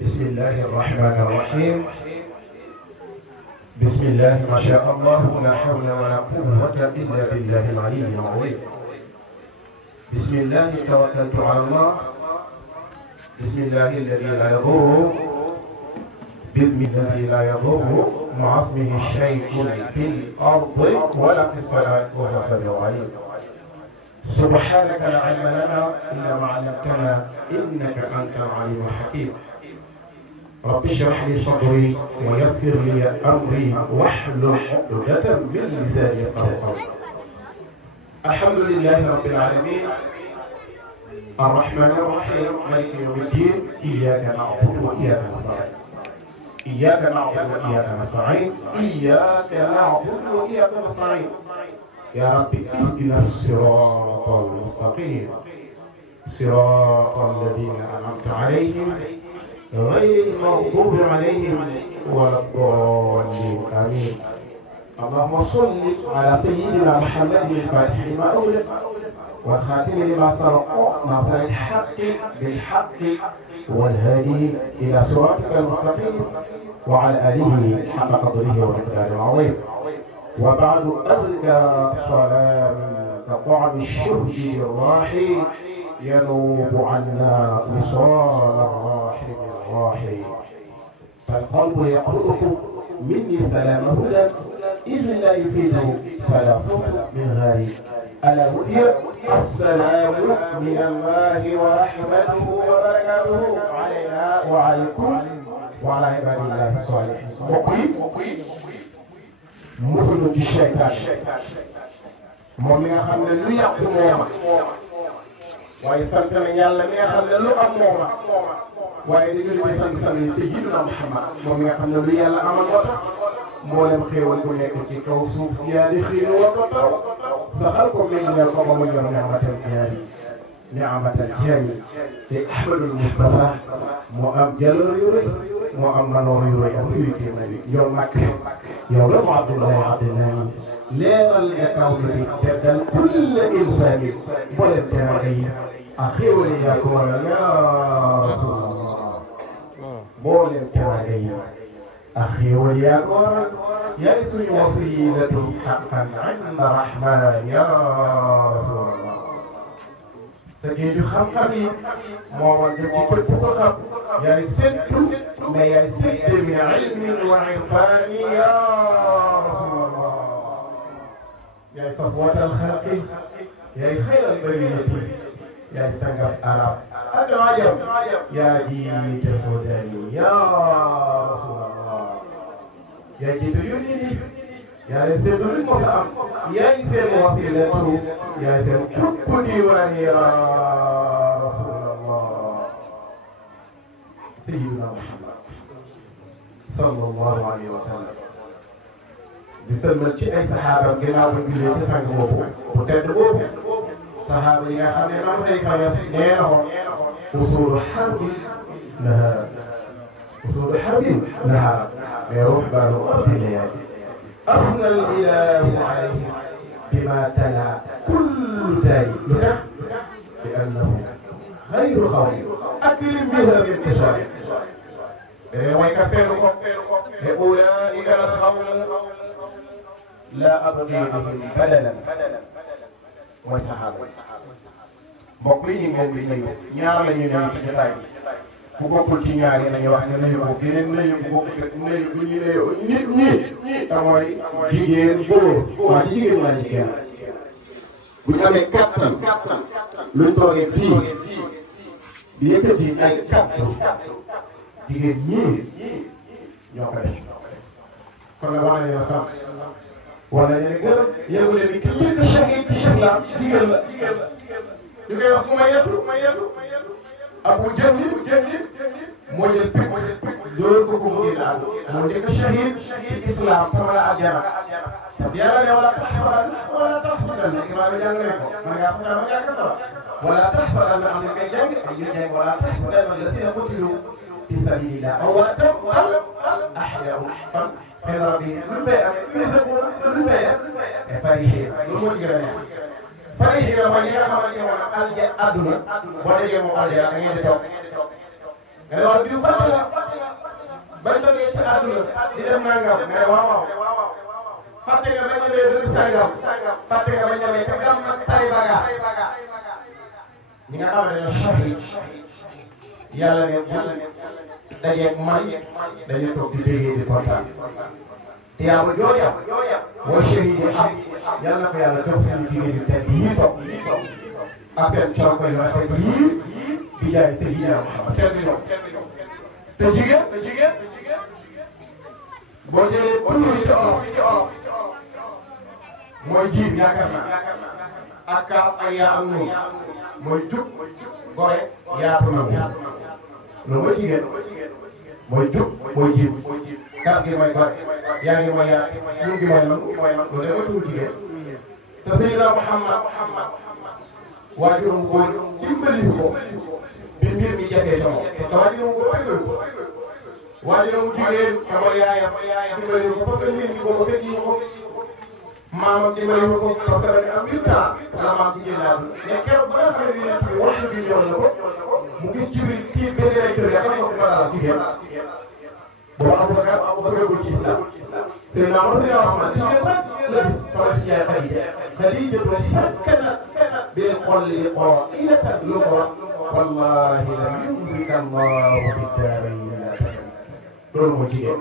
بسم الله الرحمن الرحيم. بسم الله ما شاء الله لا حول ولا قوة إلا بالله العلي العظيم. بسم الله توكلت على الله. بسم الله الذي لا يضر باسم الذي لا يضر مع اسمه شيء في الأرض ولا في السماء وهو السميع العليم. سبحانك لا علم لنا إلا ما علمتنا إنك أنت العليم الحكيم. رب اشرح لي صدري ويسر لي أمري واحلل عقدة من لساني يفقهوا قولي. الحمد لله رب العالمين الرحمن الرحيم مالك يوم الدين. إياك نعبد وإياك نستعين. إياك نعبد وإياك نستعين. إياك نعبد وإياك نستعين. يا رب اهدنا الصراط المستقيم صراط الذين أنعمت عليهم غير المغضوب عليهم ولا الضالين آمين. اللهم صل على سيدنا محمد الفاتح لما أغلق والخاتم لما سبق ناصر الحق بالحق والهادي إلى صراطك المستقيم وعلى آله حق قدره ومقداره العظيم. وبعد أذكى صلاة كطعم الشهد الراحي ينوب عنا وصال الراحم الراحي. فالقلب يقرؤه مني سلام هدى إذ لا يفيده فلا فوت من غالي. ألا وهي السلام من الله ورحمته وبركاته علينا وعليكم وعلى عباد الله الصالحين. مقيم musulu ci seytaan moom mi nga xam ne lu yàqu mooma waaye sant na yàlla mi nga xam ne lu am mooma waaye di julli di sant sami sayyidina Muhammad moom mi nga xam ne lu yàlla amal moo tax mboolem xéewal bu nekk ci kaw suuf yaa di xiinu wa ko taw saxal ko méngal ko ba mu yor ni'matal jaari ni'matal jaari te Ahmadul Mustafa moo am jaloor yu rëy moo am manoor yu rëy ak yu kéemaan yow mag yow la mu Abdullahi Abdullahi leeral nga kaw na di teddal kulla insaani mboolem teraanga yi ak xéewal yi yaa ko waral yaa Rasulallah mboolem teraanga yi ak xéewal yaa ko waral yaay suñu wasilatu haqqan inda rahman yaa Rasulallah. sa géeju xam-xam yi moo war ci képp ko xam yaay séddu mais yaay séddu min ilmin wa irfani ya Rasulallah. yaay safwatal xalqi yaay xayral bariyati yaay sangab arab ak ajam yaa jiite sodani ya Rasulallah. yaay jiite yónni ni yaa leen séddu luñ mos a am yaay seen wasilatu yaay seen képp diwaan ya Rasulallah. sayyidina Muhammad sallallahu alayhi wa sallam di sëlmal ci ay saxaabam ginnaaw bu jullee ci sang boobu bu tedd boobu saxaaba yi nga xam ne maam day fañas nee na ko usulu xarbin nahaar usulu xarbin nahaar mais ruhbaanu ardi layaali أثنى الإله عليه بما تلا كل تالي لأنه غير قوي أكرم بها بالانتشار ويكفركم لأولئك الأصحاب لا أبغي بهم بدلا وسحابا mbokk yi ñu ngi leen di nuyu ñaar la ñuy nuyu ci jotaay ku bokkul ci ñaar yi nañu wax ne nuyu ko beneen nuyu bu nuyu bu ñu nuyoo nit ñi te mooy jigéen góor waa ci jigéen waa ci kenn bu ñu amee kattan luñ toogee fii di yëkkati ay kàddu jigéen ñii ñoo ko def kon nag war nañu la sant wala ñu ne gërëm yëngu leen ni ki njëkk a shahid ci islam jigéen la ñu koy wax su ma yeddu Abu Jahl moo jël picc dóor ko mu génn àdduna moo njëkk a shahid ci islam tama la aljana yàlla ne wala taxsabanna imaam jàng ne ko man ngaa xam ma jàng sala wala taxsabanna am na koy jàng ak ñu jàng wala taxsabanna alladina qutilu fi sabilillah amwaatan bal ahyaa'un inda rabbihim lu fay am lu fay am farihiin loolu moo ci gën a neex farihiin mooy ñi nga xamante ne moom alja àdduna boo déggee moom aljana da ngeen di toog nga ne wax bi fàtte nga bañ jógee ci àdduna di dem nangam nga ne waaw fàtte nga bañ demee dëkk sangam fàtte nga bañ demee ca gàmm ak Taïba ga ñi nga xam ne dañoo shahid yàlla ne dajeeg man dañuy toog di déggee di kontaan te yàlla jooja boo shahid yi am yàlla na ko yàlla jox suñu jigéen yu tedd yi toog ak seen coono yu rafet yii di jaay te yi ñaaw seen ñoom te jigéen boo jëlee pour yi ci olof mooy jiib yaakaar naa ak kaaf ak yaa am noonu mooy jub gore yaatu na loolu mooy jigéen mooy jub mooy jiib kaaf gi mooy gore yaa ngi mooy yaatu ñun gi mooy nangu loolu de mooy turu jigéen te Seydina Muhammad waajuram góor dimbali ko bi mbir mi jafee ca moom parce que waajuram góor fayal ko waajuram jigéen te mooy yaayam dimbali ko parce que mbir mi boobu fekk yi ko maamam dimbali ko parce que dañu am 8 ans la maam ci génn àdduna mais keroog ba nga xam ne yéen bi wax bi ñor na ko mu gis Jibril ci benn ay kër ya xam nga ko dara jigéen boobu Abubakar bëggul ci islam Seydina Muhammad jigéen rek la gis soxna si yaay Xadiija sakkanat bil qolli qaa'ilatan lu ko wax wallahi lam yuhdika Allahu bid-daarayni loolu moo jigéen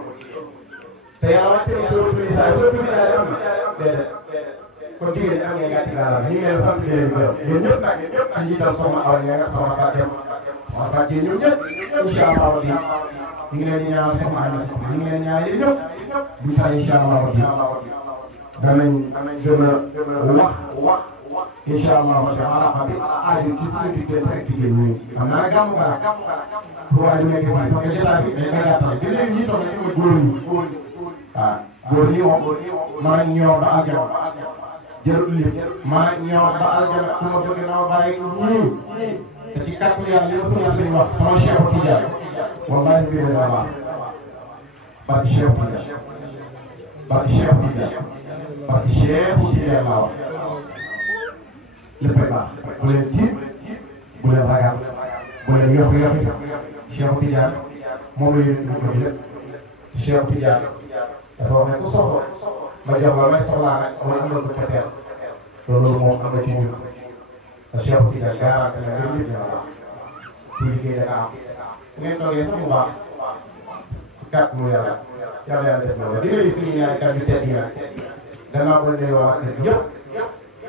te yàlla wàcce na suratul Nisaa am na déedéet kon jigéen ñi am ngeen gàcce gàllankoor ñu ngi leen sant di leen gërëm yéen ñëpp nag ci njiital soxna Awa Niang ak soxna Fatou soxna Fatou ñoom ñëpp incha allah rabbi ñu ngi leen di ñaanal soxna Aminata ñu ngi leen di ñaanal yéen ñëpp bu saa incha allah rabbi danañ gën a wax incha allah rabbi alaaka bi aaju ci suñu diggante ak jigéen ñi xam naa ne gàmmu gaal waaye du nekk fii parce que jotaay bi dañ koy gàttal di leen ñi toog nañu mooy góor ñi waaw góor ñi moom maa ngi ñëw ba aljana jërul li maa ngi ñëw ba aljana su ma jógee naa bàyyi ñii te ci kàttu yàlla li ma suñu lañ wax sama Cheikh Tidiane wallahi bii la la baax barke Cheikh Tidiane barke Cheikh Tidiane barke Cheikh Tidiane laa wax léppay baax bu leen tiit bu leen ragal bu leen yokk Cheikh Tidiane moom la yéen ñu ko lépp Cheikh Tidiane dafa wax ne ku soxla ma jox la may soxlaa nag mooy amal ko ca teel loolu moom am na ci ñun te Cheikh Tidiane garanti na lépp lépp dina baax ci liggéey dana am su ngeen toogee sax mu baax ci kàtt mu yàlla yàlla def loolu di nuyu suñu ñaari kàddu tedd yi nag gannaaw ba nuyoo wax ne ñëpp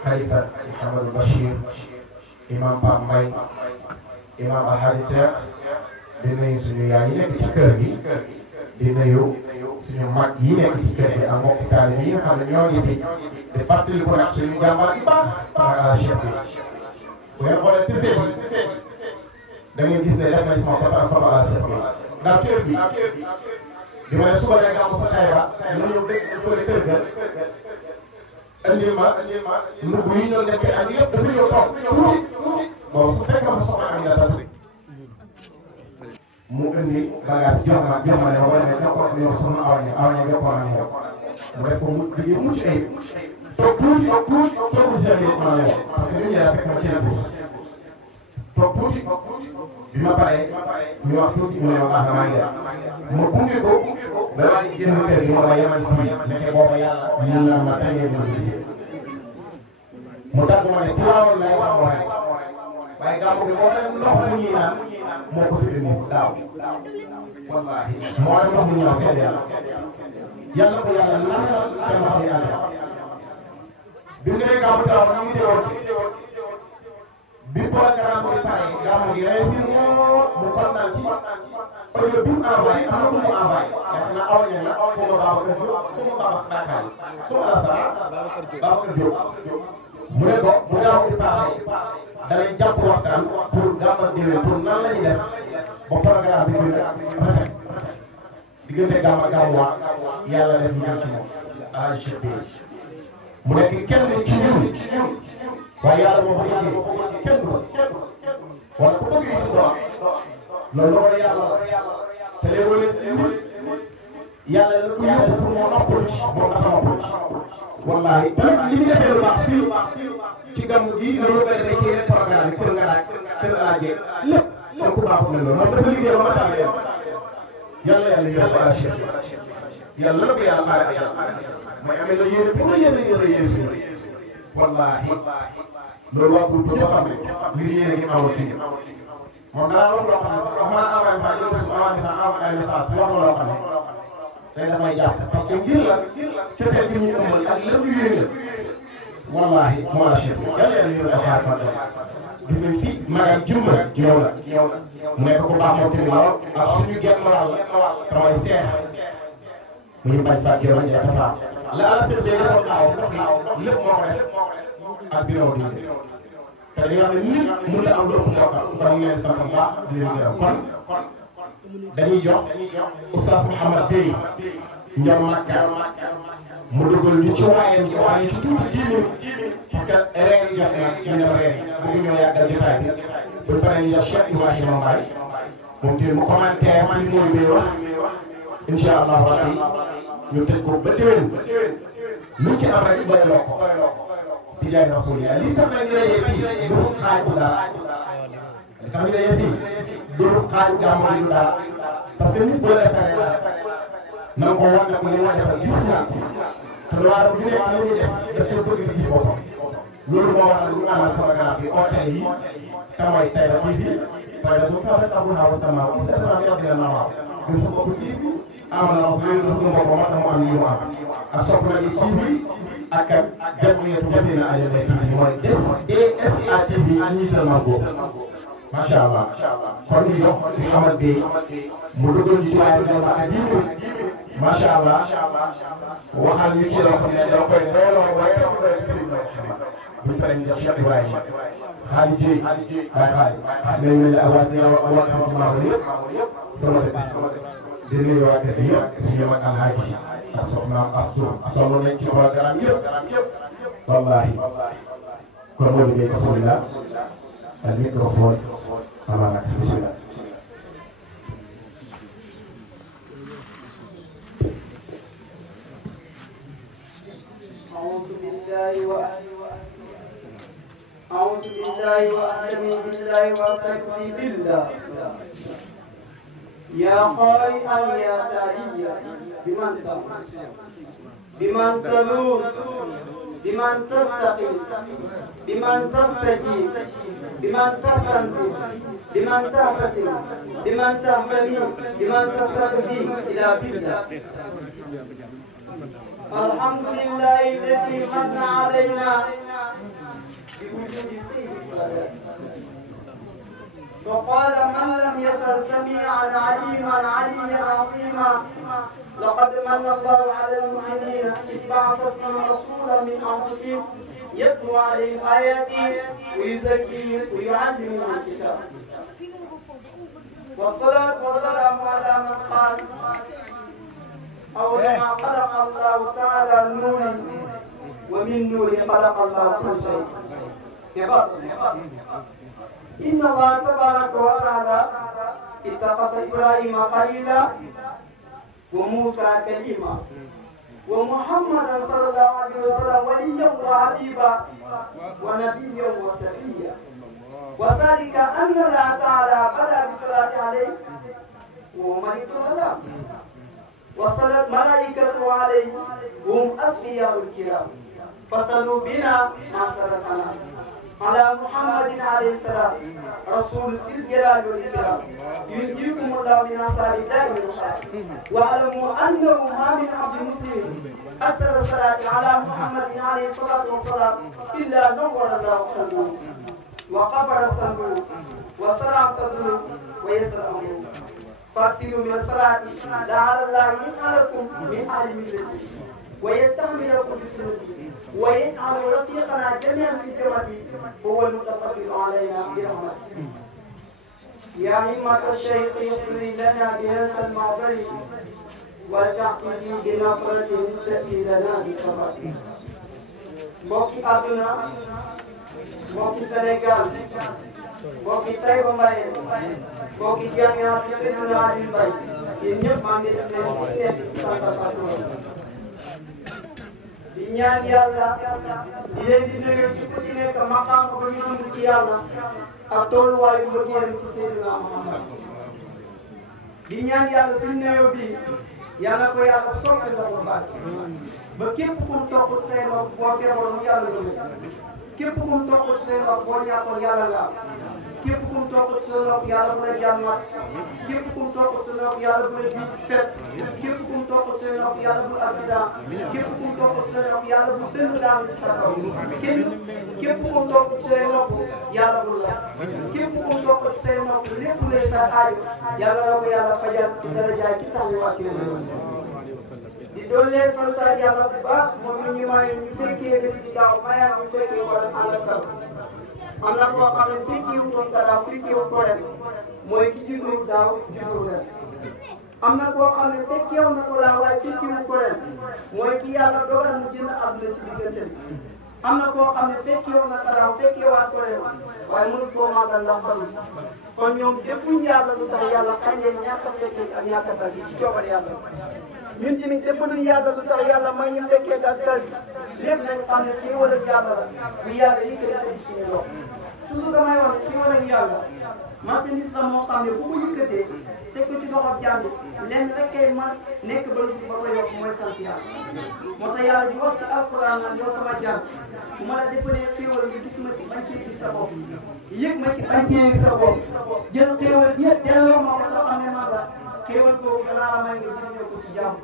Khalifa Mouhamadou Bachir imam Pape Mbaye imam Alhaji Cheikh di nuyu suñu yaay yi nekk ci kër gi di nuyu suñu mag yi nekk ci kër gi ak mbokk taalibe yi nga xam ne ñoo ngi fi di fàttali ko nag suñu jàmbaar yi baax ak Cheikh bi bu ngeen xoolee tise bi da ngeen gis ne def nañ sama photo ak photo à Cheikh bi ndax kër bi bi ma ne suba rek nga am sa Taïba ñu ñëw dëkk fële kër ga andil ma ndugg yi ñoo nekkee ak yëpp dafa ñëw toog tuuti bon su fekkee ma soxla Aminata mu indi bagage jox ma ne ma wala ne jokkoo ak yow soxna Awa Niang jokkoo ak yow mu def ko mu liggéey mucc ayib toog tuuti toog jamais ma yow parce que ñun ñaar fekk ma ci la toog tuuti bi ma paree ñu wax tuuti mu ne ma baax na maa ngi def mu gunge ko damaa di génn kër gi ma ba yemal fii nekke booba yàlla ñu naan ma tàngee ma liggéey mu tàgg ma ne Tiwaawan lay wax mooy waaye gàmmu bi boo dem ndox mu ñuy naan moo ko tudd nii daaw wallaahi moo dem ndox mu ñuy naan kenn yàlla ko yàlla naanal ca ndox yi ànd bi mu demee gàmmu daaw ñu ngi teewoon bi programme bi pare gàmmu gi réussir mu kontaan ci audio bi mu envoyé am na ku mu envoyé yaakaar naa Awa Niang la xuma Babacar Diop xuma Babacar xuma Babacar Diop mu ne ko bu gaaw di passé danañ jàpp waxtaan pour gàmmal déwén pour nan la ñuy def ba programme bi gën a rafet diggante gàmm ak gàmmuwaat yàlla def ñu jël ci moom Alaaji Cheikh bi mu nekk kenn ci ñun waaye yàlla moo ko liggéey kenn du wala ku bëgg yi doon loolu loolu yàlla te léeg-léeg yàlla la ko yóbbu pour moo noppal ci moom dafa noppal ci wallaahi tamit li ñu defee lu baax fii ci gàmmu gi loolu bëri na ci yeneen programme yi kër nga laaj kër nga laajee lépp moom ku baax na loolu moom dafa liggéey ba ma tàmbali yàlla yàlla yéen ko Cheikh yàlla na ko yàlla aar mooy amee la yéene pour yéene suñu wallaahi loolu waa groupe boo xam ne lii yéene gi amoon ci moom danaa wax loo xam ne wax ma la envoyé message envoyé ay message wax ma loo xam ne day damay jàpp parce que ngir la cofeel gi ñu ëmbal ak lépp yéene wallaahi moo la Cheikh yàlla yàlla yéen a xaar fan gis nañ fi magam jumba ñëw la mu nekk ku baax moo tamit lool ak suñu genn wàll damay seex mu ñu bañ fàtte woon jafe faa la ala seet day defoon naaw lépp moo ko def ak bureau di te dañoo xam ne nit mun na am lu ëpp mbokkal kon ñu leen sant bu baax di leen gërëm kon dañuy jox oustaz Mouhamed Bey ñoom Makka mu dugal ñu ci waayam ci waaye ci tuuti 10 minutes parce que reer yi jot na ñu dem reer yi bëgg ñoo yàggal jotaay bi bu paree ñu jox Cheikh Ibrahima Mbaye moom tamit mu commentaire ci mooy bay wax incha allah rabbi ñu tëj ko ba déwén lu ci am rek doyloo ko ci jaay rasulillah li tax nag ñu lay fii du xaaj bu dara li tax ñu lay fii du xaaj gàmmu du dara parce que nit bu la defaree dara na nga ko wan ne ko li ma defal gis naa te lu war bu nekk li ñuy def daf cee bëgg di gis boppam loolu moo waral ñu amal programme bi oote yi te mooy Tayba TV Tayba su ko rek amul xaw a sama waaw c'est vrai yow dina na waaw gis sa bopp TV am na loolu dafa ñu boppam moo tax mu am yi mu am ak sopp na ci TV ak jamiyatu Madina Aliou TV mooy DSA TV ñi seulement boobu macha allah kon ñu jox Mouhamed Bey mu dugal ñu ci waaye dama ak yi macha allah waxal ñu ci loo xam ne da koy doyloo waaye buñ paree ñu jox Cheikh Ibrahima xaali Dieye waaye xaali ngay mel ne awaat yow awaat xam ci maamu yëpp sama dëkk di nuyu waa kër gi yëpp suñu mag alhaaji ak soxnaam Astou sonn nañ ci programme yëpp wallahi kon moo liggéey bismillah al microphone amanak bismillah أعوذ بالله وأستمع بالله وأستكفي بالله يا قائما يا تاليا بمن تلوذ بمن تستقيس بمن تستجيب بمن تستنزل بمن تهتسم بمن تهتدي بمن تستهدي إلى بالله الحمد لله الذي من علينا بوجود سيد الصلاة فقال من لم يزل سميعا عليما عليا عظيما لقد من الله على المؤمنين إذ بعث فيهم رسولا من أنفسهم يتلو عليهم آياته ويزكيهم ويعلمهم الكتاب والصلاة والسلام على من قال أول ما خلق الله تعالى نور ومن نور خلق الله كل شيء إن الله تبارك وتعالى اتخذ إبراهيم خليلا وموسى كليما ومحمدا صلى الله عليه وسلم وليا وحبيبا ونبيا وسفيا وذلك أن الله تعالى بدا بالصلاة عليه وهو ملك الله وصلت ملائكته عليه وهم أصفياء الكرام فصلوا بنا ما سبقنا على محمد عليه السلام رسول ذي الجلال والإكرام ينجيكم الله من أصحاب دائم الخير واعلموا أنه ما من عبد مسلم أكثر الصلاة على محمد عليه الصلاة والسلام إلا نور الله قلبه وقبر صدره وسرع صدره ويسر أمره فاكثروا من الصلاة لعل الله يجعلكم من أهل ملته ويستعملكم بسنته ويجعل رفيقنا جميعا في جمعته فهو المتفضل علينا برحمته. يا همة الشيخ اغفري لنا بهذا المعبر وتعطي بنصرة تأتي لنا بصبر. mbokki àdduna mbokki Sénégal mbokki Taïba Mbaye mbokki jamiat bi Seydina Aliou Mbaye yéen ñëpp maa ngi def leen seen sant di ñaan yàlla di leen di nuyu ci ku ci nekk maqaam ba ñu dund ci yàlla ak tolluwaayu mbëggeelam ci Seydina Muhammad di ñaan yàlla suñu nuyoo bi yàlla ko yàlla soppi la ko barke ba képp ku mu topp say nopp boo feebaroon yàlla nga képp ku mu topp say nopp boo ñàkkoon yàlla nga am képp ku mu topp sa nopp yàlla bu la jàmmat képp ku mu topp sa nopp yàlla bu la jiit fet képp ku mu topp sa nopp yàlla bu accident képp ku mu topp sa nopp yàlla bu dënn daan ci sa kaw képp ku mu topp sa nopp yàlla bu la képp ku mu topp sa nopp lépp lay sa aajo yàlla na ko yàlla fajal ci darajaay ki tax ñu wàcc di doole santaat yàlla bu baax moom mi ñu may ñu fekkee bés bi daaw mayaat ñu fekkee wala àllakal am na koo xam ne fekkiwul woon daaw fekkiwul problème mooy ki jiitu daaw jiitu ren am na koo xam ne fekkeewu na ko daaw waaye fekkiwul problème mooy ki yàlla dogal mu génn àdduna ci diggante bi am na koo xam ne fekkeewu na ko daaw fekkeewaat problème waaye mënul koo màggal ndax barul kon ñoom defuñ yàlla lu tax yàlla xañ leen ñàkk a fekkee ak ñàkk a tal ci coobare yàlla ñun tamit defuñu yàlla lu tax yàlla may ñu fekkee ak tal lépp nañ xam ne kii wala yàlla la bu yàlla yi koy teg suñu loxo toujours damay wax ne kii wala yàlla marchandise la moo xam ne bu ko yëkkatee teg ko ci loxo jàmm lenn rek kay man nekk ba lu ba koy yokk mooy sant yàlla moo tax yàlla di wax ci alquran naan yow sama jàmm bu ma la defalee xéewal nga gis ma ci bañ cee gis sa bopp yëg ma ci bañ cee gis sa bopp jël xéewal yëpp delloo ma ko te xam ne man la xéewal boobu danaa la may nga jëriñoo ko ci jàmm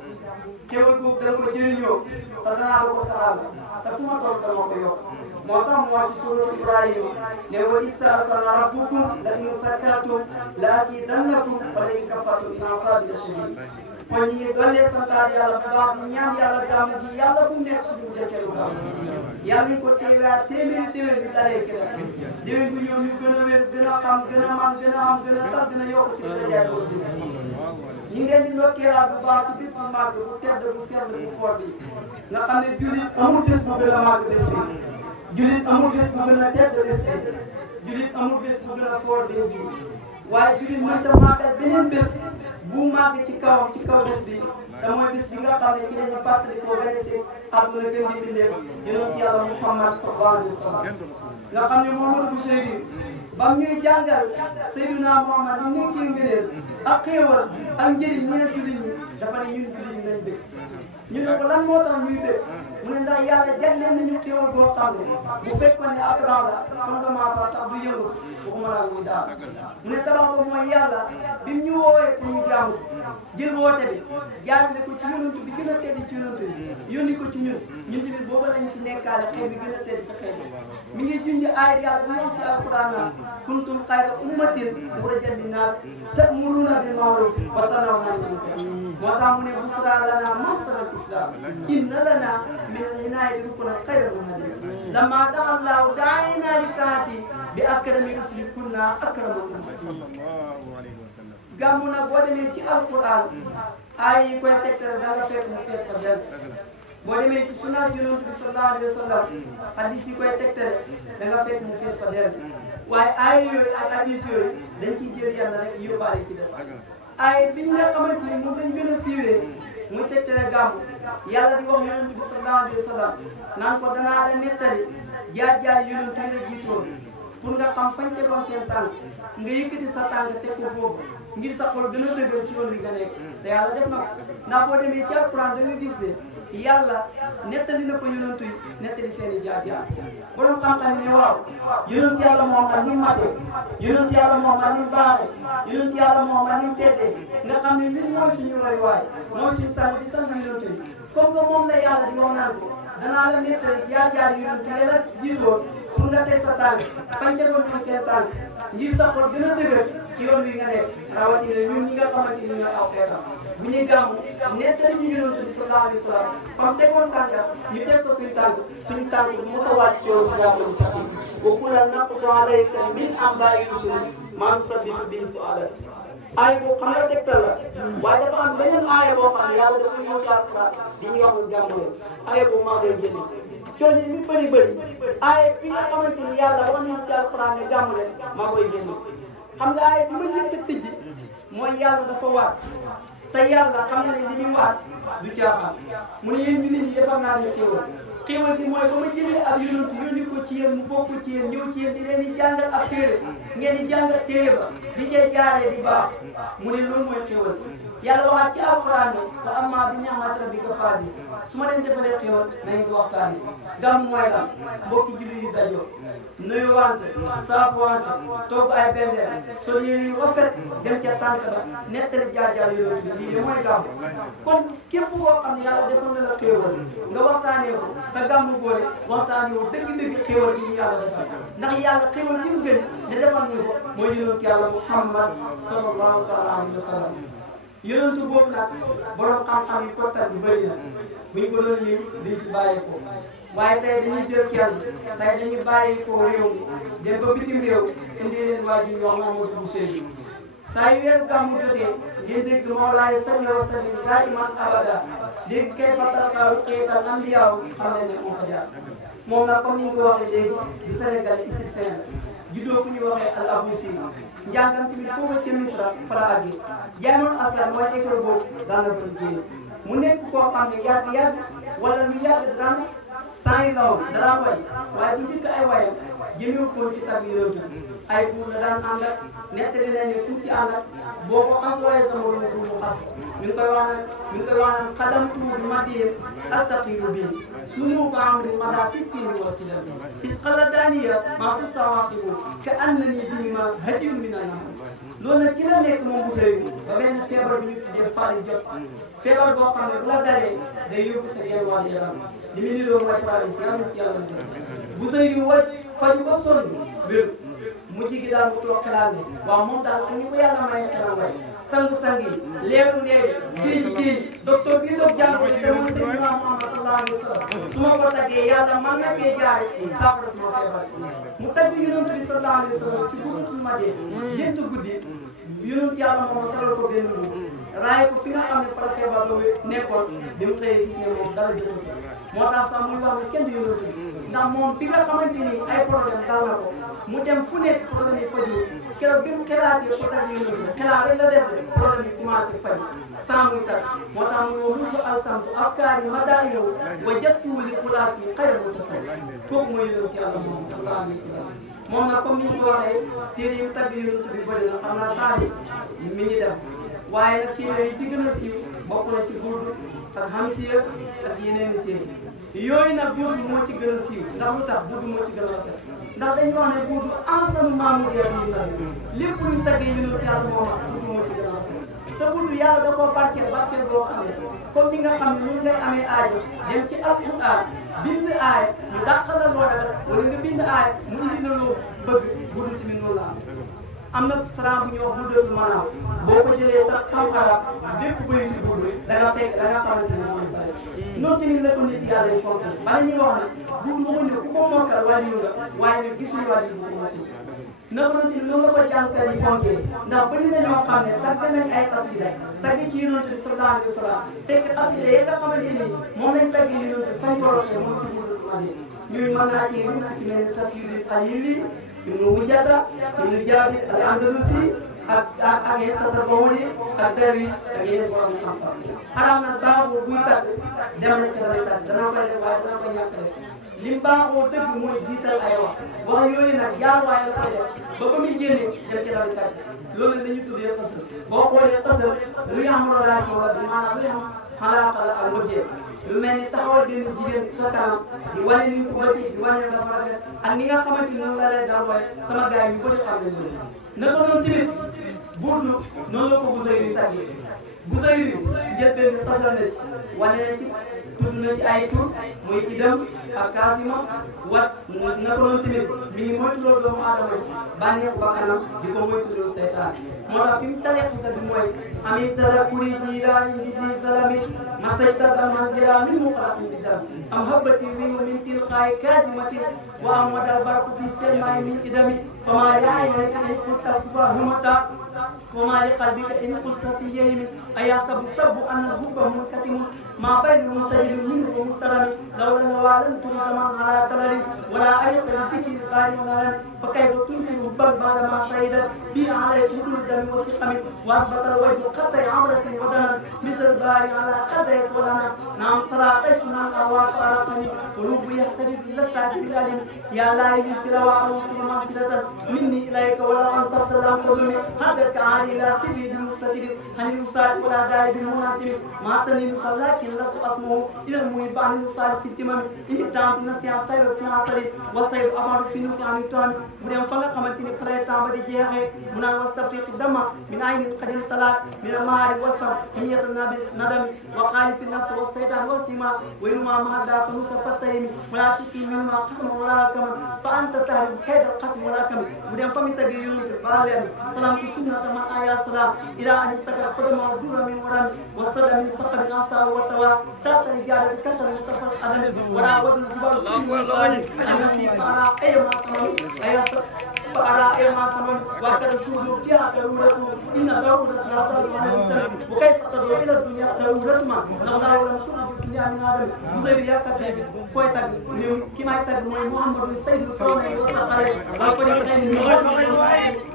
xéewal boobu dana ko jëriñoo te danaa la ko saxal te fu ma toll dama ko yokk moo tax mu wax ci suuratu Ibrahima ne wa ista'zana rabbukum la in shakartum la azidannakum wa la in kafartum inna azabi lashadid kon ñu ngi doole santaat yàlla bu baax di ñaan yàlla gàmmu gi yàlla bu nekk suñu jëkkeelu gàmmu yàlla ñu ko teewaat téeméeri déwén bi dalee ci la déwén bu ñëw ñu gën a wér gën a xam gën a man gën a am gën a tax gën a yokk ci darajaay boobu bis ñu ngi leen di ndokkeelaat bu baax ci bis bu màgg bu tedd bu sell bu fort bi nga xam ne jullit amul bis bu gën a màgg bis bi jullit amul bés bu gën a tedd bés bi jullit amul bés bu gën a fort bés bi waaye jullit mënta màggal beneen bés bu màgg ci kaw bés bi te mooy bés bi nga xam ne ci lañu fàttali koo gane si àdduna gën di bindee yonent yàlla Muhammad sallallahu alayhi wa sallam nga xam ne Muhammad bu Seydi bam ñuy jàngal Seydina Muhammad ñu nekkee ngëneel ak xéewal ak njëriñ ñeel jullit ñi dafa ne ñun jullit ñi nañ bëgg ñu ne ko lan moo tax ñuy bëgg mu ne ndax yàlla jagleel nañu xéewal boo xam ne bu fekkoon ne ab raw la fondement ba sax du yëngu waxuma laa muy daal mu ne tabax ko mooy yàlla bi ñu woowee pour ñu jaamu jël woote bi jaarale ko ci yonent bi gën a tedd ci yonent bi yónni ko ci ñun tamit booba lañ ci nekkaale xeet bi gën a tedd ci xeet bi mi ngi junj aayat yàlla bu ñëw ci alquran naan kuntum xayra ummatin uxrijat linnaas ta'muruuna bil ma'ruuf wa tanhawna 'anil munkar moo tax mu ne busra lana ma'sharal islam inna lana min al-inaayati rukunan xayran muhaddimin lamma da'a Allahu daa'inaa li taa'atihi bi akrami rusuli kunna akrama ummatin gàmmu nag boo demee ci alquran ay yi koy tegtal da nga fekk mu fees fa del boo demee ci sunna yonent bi sallallahu alayhi wa sallam hadis yi koy tegtale da nga fekk mu fees fa del waaye ay yooyu ak hadis yooyu dañ ciy jël yàlla rek yóbbaale ci des ay bi nga xamante ni moom lañ gën a siiwee muy tegtale gàmmu yàlla di wax yonent bi sallallahu alayhi wa sallam naan ko danaa la nettali jaar yonent yi la jiitoon pour nga xam fañ tegoon seen tànk nga yëkkati sa tànk teg ko foofu ngir sa xol gën a dëgër ci yoon wi nga nekk te yàlla def na ko ndax boo demee ci alquran da nga gis ne yàlla nettali na fa yonent yi nettali seen i jaar borom xam-xam ne waaw yonent yàlla Muhammad ni mu mate yonent yàlla Muhammad ni mu baaxe yonent yàlla Muhammad ni mu teddee nga xam ne ñun mooy suñu royuwaay mooy suñu sang di sang yonent yi comme que moom la yàlla di wax naan ko danaa la nettali jaar yonent yi la jiitoon pour nga teg sa tànk fañ tegoon ñoom seen tànk ngir sa xol gën a dëgër ci yoon wi nga nekk rawatina ñun ñi nga xamante ni ñooy aw xeetam bu ñuy gàmmu nettali ñu yonent bi sallallahu alayhi wa sallam fam tegoon tànkam ñu teg ko suñu tànk bu mos a wàcc ci yoon siraatal mustaqiim wa kullan naqussu alayka min anbaa'i rusuli maa nusabbitu bihi fu'aadak aaya boobu xam nga tegtal la waaye dafa am beneen aaya boo xam ne yàlla dafa ñëw ci alquran di ñu wax gàmmu leen aaya boobu maa koy jënd coono yi mi bëri aaya bi nga xamante ni yàlla wax nañu ci alquran ne gàmmu leen maa koy jënd xam nga aaya bi ma njëkk a tijji mooy yàlla dafa waat te yàlla xam na ne li muy waat du caaxaan mu ne yéen jullit ñi defal naa leen xéewal gi mooy ba ma jëlee ab yonent yónni ko ci yéen mu bokk ci yéen ñëw ci yéen di leen di jàngal ab téere ngeen di jàngal téere ba di cay jaaree di baax mu ne loolu mooy xéewal yàlla waxaat ci alquran ne wa amma bi ni'mati rabbika fahaddith su ma leen defalee xéewal nañ ko waxtaanee gàmm mooy lan mbokki jullit yi dajoo nuyuwante saafuwante togg ay bendeel sol yére yu rafet dem ca tànk ba nettali jaar-jaar yonent bi lii de mooy gàmm kon képp koo xam ne yàlla defal na la xéewal nga waxtaanee ko te gàmm boole waxtaanee ko dëgg-dëgg xéewal gi ñu yàlla defal ndax yàlla xéewal gi mu gën ne defal ñu ko mooy yonent yàlla Muhammad sallallahu taala alayhi wa sallam yonent boobu nag borom xam-xam yi kottal bi bëri na buñ ko doon lim dañ fi bàyyi ko waaye tey dañuy jël kenn tey dañuy bàyyi ko réew mi dem ba bitim réew indi leen waa ji ñu wax Mamadou Bousseyri saa yu weeru gàmmu jotee ngeen dégg Mawlaay salli wa sallim daiman abada dégg kay fatarkaaru xeetal ambiyaaw xam leen ne moo fa jaar moom nag comme ni nga ko waxee léegi du Sénégal égyptien juddoo fu ñuy waxee al Abusi njàngam tamit foofu ca Misra fa la àggee jaamoon asar mooy école boobu daan na fa liggéey mu nekk koo xam ne yàgg wala lu yàgg daan saa yu law dara way waaye bu njëkk ay wayam jëmewu ko ci tag yonent ay buur la daan ànd ak nettali nañ ne fu ci ànd ak boo ko xas waaye sama lu mu xas mi ngi koy wax naan xadam tuur bi ma dee astaqiru bi sunu ko am di ma daa fittini wa ci dem is xala daaniya maa tu sawaqibu ka annani bii ma hadiyun min anam loolu nag ci la nekk moom bu sëy ba benn feebar bi ñu tuddee fari jot feebar boo xam ne bu la dalee day yóbbu sa genn wàll yaram li mu niroo mooy paralysie yàlla ci yàlla bu sëy di waj faju ba sonn wér mujj gi daal mu toog xalaat ne waaw moom daal ak ni ko yàlla may xelam way sang-sang yi leeru leeri géej docteur bi doog jàngoro bi dama Seydina Muhammad sallallahu alayhi wa sallam su ma ko taggee yàlla mën na cee jaare saafara suma feebar mu tagg yonent bi sallallahu alayhi wa sallam ci guddutul ma dee gént guddi yonent yàlla moom salal ko benn bu raay ko fi nga xam ne fa la feebar la nekkoon bi mu xëyee gis ne moom dara jëfatu moo tax sax muy wax ne kenn du yonent bi ndax moom fi nga xamante ni ay problème dal na ko mu dem fu nekk problème yi faju keroog bi mu xelaatee ko tagg yonent bi xelaat rek la def problème yi commencé faj sans muy tag moo tax mu ruusu alsamtu afkaari ma daa yow wa jattuwu li kulaas yi xayra mu tasal kooku mooy yonent yàlla moom sallallahu alayhi wa sallam moom nag comme ni ñu ko waxee téere yi mu tagg yonent bi bëri na xam naa temps bi mi ngi dem waaye nag téere yi ci gën a siiw bokk na ci Burdu ak Hamsiya ak yeneen i téere yooyu nag Burdu moo ci gën a siiw ndax lu tax Burdu moo ci gën a rafet ndax dañu wax ne Burdu ansanu maamu dee ñu la lépp luñ taggee yonent yàlla moom ak Burdu moo ci gën a rafet te Burdu yàlla da koo barkeel boo xam ne comme ni nga xam ne ñun ngay amee aajo dem ci alquran bind aaya ñu dàqal la loo ragal wala nga bind aaya mu indi la loo bëgg Burdu tamit noonu la am na saraan bu ñuy wax Burdatul Manaam boo ko jëlee tax xam arab bépp bëy di Burdu da nga fekk da nga xamante ne mooy bëri noonu tamit la ko nit yàlla yi fonk bala ñuy wax ne Burdu moo ne ku ko mokkal wàllu nga waaye nag gisuñu wàllu bu ko mokkal naka noonu tamit noonu la ko jàngkat yi fonkee ndax bëri na ñoo xam ne tagg nañ ay xasida tagg ci yonent bi sallallahu alayhi wa sallam fekk xasida yi nga xamante ni moom lañ tagg yonent bi fañ ko waxee moom ci Burdatul Manaam ñuy mën naa ci rim ci mel ni Safiyul Xaliili ibnu Wujjata ibnu Jaabir al-Andalusi ak yéen sa Bawli ak Darwis ak yeneen borom yi xam-xam xaraam nag baaxoo buy tàgg dem na ci damay tàgg dana koy def waaye dana ko ñàkk def lim baaxoo dëgg mooy jiital ay wax yooyu nag jaaruwaay la koy def ba ba muy génne dem ci damay tàgg loolu la ñu tuddee xasal boo xoolee xasal luy am relation la bi maanaam luy am xalaat ak wëjee lu mel ni taxawal benn jigéen sa kanam di wane ni ko bëti di wane dafa rafet ak ni nga xamante ni noonu la lay dal waaye sama gars yi ñu bëri xam nañ loolu naka noonu tamit Burdu noonu la ko Busayri tàggee Busayri jël benn xasal na ci wane na ci tudd na ci ay tur muy idam ak kaasima wat naka noonu tamit mi ngi moytuloo doomu aadama yi bànneexu bakkanam di ko moytuloo seytaan moo tax fi mu talee xasal bi mooy amit dara kuri jiilaani bi si salami masayta daman jëlaa min muqalatin bi dam am habbati riihu min tilqaayi kaajimatin wa am wadal barku fi selmaayi min idami fama li aynayka in qulta fahumata وما لقلبك إن قلت في يهم أيحسب السب أن الحب منكتم ما بين منسجم منه ومحترم لولا لم ترد من على تلل ولا أيق الفكر قال فكيف تنكر حبا بعدما شهدت به عليه طول الدم والسقم واثبت الوجه قطع عمرة ودنا مثل الباري على خديت ولنا نعم صراط من الله فارقني قلوب يختلف لسعد بلاد يا لا يجوز لواء مسلما صلة مني اليك ولا انصرت لم تظلمي حدثك عالي لا سبي بمستدير عن المساعد ولا داعي بالمناسب ما تني لكن لست اسمه الى المهيب عن المساعد في التمام ان التعب نسيا طيب في عصري وطيب امر في نوك عن التهم ودم فلا قمتني خلا تعبد جيهي من وستفريق الدم من عين قديم طلعت من المعارف والصبر حمية الندم وقال في النفس والسيطان والسماء وإنما مهدا فنوس فتهم ولا تكي منهما قسم ولا كما فأنت تعرف كيد القسم ولا كما ودم فمن تجيون بالبالين سلام سنة من آيات السلام إلى أن يفتكر قدم وردود من ورم واستدى من فقر الأنصار والتوى تات رجال كسر مصطفى الأدم ولا ود الجبال أن في فأرى أي ما تمام فأرى أي ما تمام وكذا سوء فيها ضرورة إن ضرورة لا تزال على الإنسان وكيف تدعو إلى الدنيا ضرورة ما لولا ولم تخرج الدنيا من آدم غير يا كتاب كويتك كما يتك محمد السيد الكون والسقر والفريقين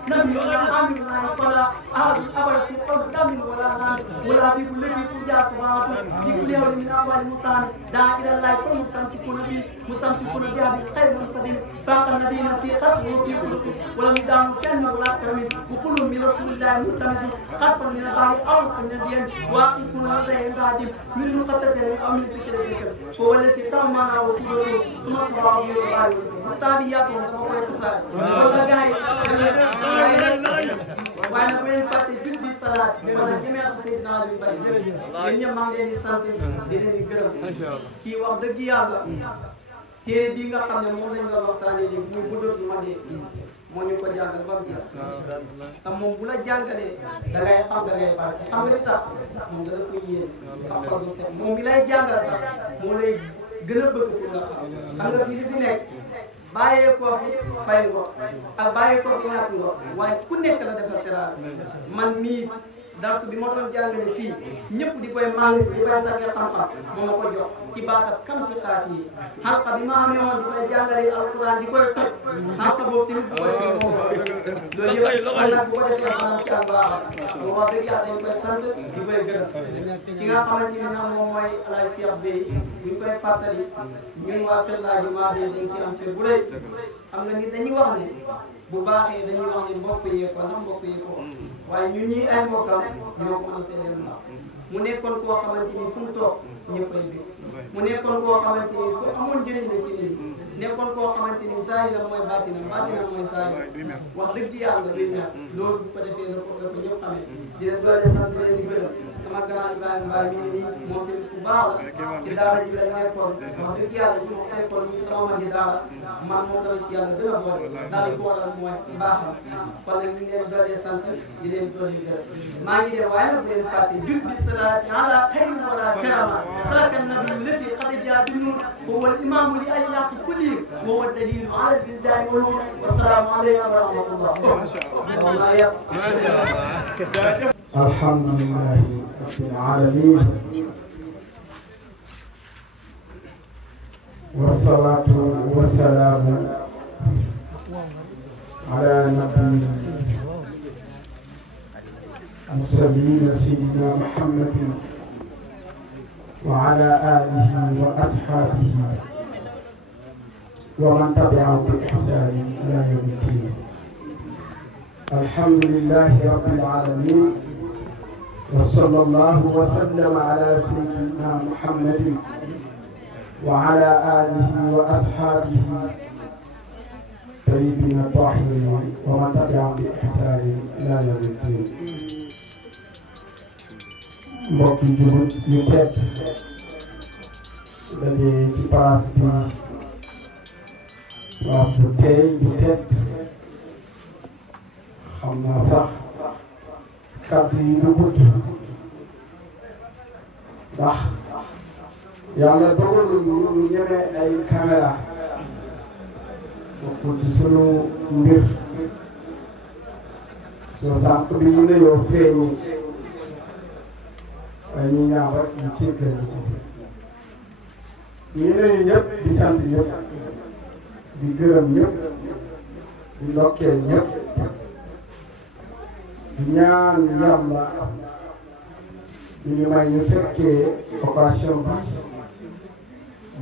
لم يكن آمن فلا أحد أبدا في قلب دم ولا نام ولا في كل في كل سبحانه في كل يوم من أول مطعم دعا إلى الله فمستمسكون به مستمسكون بها بالخير والقديم فاق النبينا في قتل وفي قلوب ولم يدعوا كلمة ولا كرم وكل من رسول الله ملتمس قطفا من البحر أو من الدين واقفون على عند من مقتدر أو من فكر الذكر هو الذي تم معنا وسيله ثم تبعه بالغالب التابعيات وانتبهوا يتصال ولا جاي وأنا بقول فاتي في الصلاة وأنا جميع سيدنا علي بن إني ما عندي سانتي ديني كرم كي وقت كيا téere bii nga xam ne moom lañ doon waxtaanee léegi muy Buddatul Madih moo ñu ko jàngal ba mu jeex te moom bu la jàngalee da ngay xam da ngay barke xam nga li tax moom da la koy yéen ak xol bu set moom mi lay jàngal sax moo lay gën a bëgg pour nga xam nga fii li fi nekk bàyyee koo fi fay ngo ak bàyyee koo fi ñàkk ngo waaye ku nekk la defal teraanga man mii darsu bi ma doon jàngale fii ñëpp di koy màngi di koy sàkkee xam-xam moo ma ko jox ci baatab kam ci xaat yi xalqa bi ma amee woon di koy jàngale alquran di koy toj xalqa boobu tamit bu koy fii moom loolu yëpp nag bu ko defee maanaam ci am baax bu wax dëgg yàlla dañ koy sant di koy gërëm ki nga xamante ni nag moom mooy Alaay Cheikh Bey buñ koy fàttali ñun waa Kër Laaji maa bee dañ ci am ci bu rëy xam nga ni dañuy wax ne bu baaxee dañuy wax ne mbokk yee ko ndax mbokk yee ko waaye ñun ñii ay mbokkam ñoo ko mën a seedeel ndax mu nekkoon koo xamante ni fu mu toog ñëppay bi mu nekkoon koo xamante ni fu amoon njëriñ la ci nit nekkoon koo xamante ni zaahiram mooy baatinam mooy zaahir wax dëgg yàlla duñ ñàkk loolu bu ko defee la ko ñëpp xamee di leen doole sant leen di gërëm sama grand Ibrahima Mbaye mi ngi nii moom tamit ku baax la ci daara ji la nekkoon wax dëgg yàlla ci ma fekkoon ñu sama mag yi daara man moom dama ci yàlla gën a boole daal di ko waral mooy baaxam kon nag ñu leen doole sant di leen doole gërëm maa ngi dem waaye nag bu leen fàtte jul bi salaati ala xayri wala karama salaka nabi lati qad jaa bi nur fa huwa al imamu li ajlaqi kulli wa huwa dalilu ala al bizdani wal nur wa salaamu alaykum wa rahmatullah alhamdulillahi rabbil alamin wassalatu wassalamu ala nabiyil mursalin sayyidina Muhammadin wa ala alihi wa ashabihi wa man tabi'ahum bi ihsanin ila yawmiddin alhamdulillahi rabbil alamin وصلى الله وسلم على سيدنا محمد وعلى آله وأصحابه طيبين الطاهرين ومن تبعهم بإحسان إلى يوم الدين. mbokk yi jullit yu tedd dañuy ci place bi place bu tey bu tedd xam naa sax kàddu yi du gudd ndax yàlla dogal ñu ñeme ay caméra bokkul ci sunu mbir soo sànq bi ñu ne yow feeñu waaye ñu ñaaw rek ñu jéggal ko ñu nuyu ñëpp di sant ñëpp di gërëm ñëpp di ndokkeel ñëpp di ñaan yàlla ñu may ñu fekkee occasion bi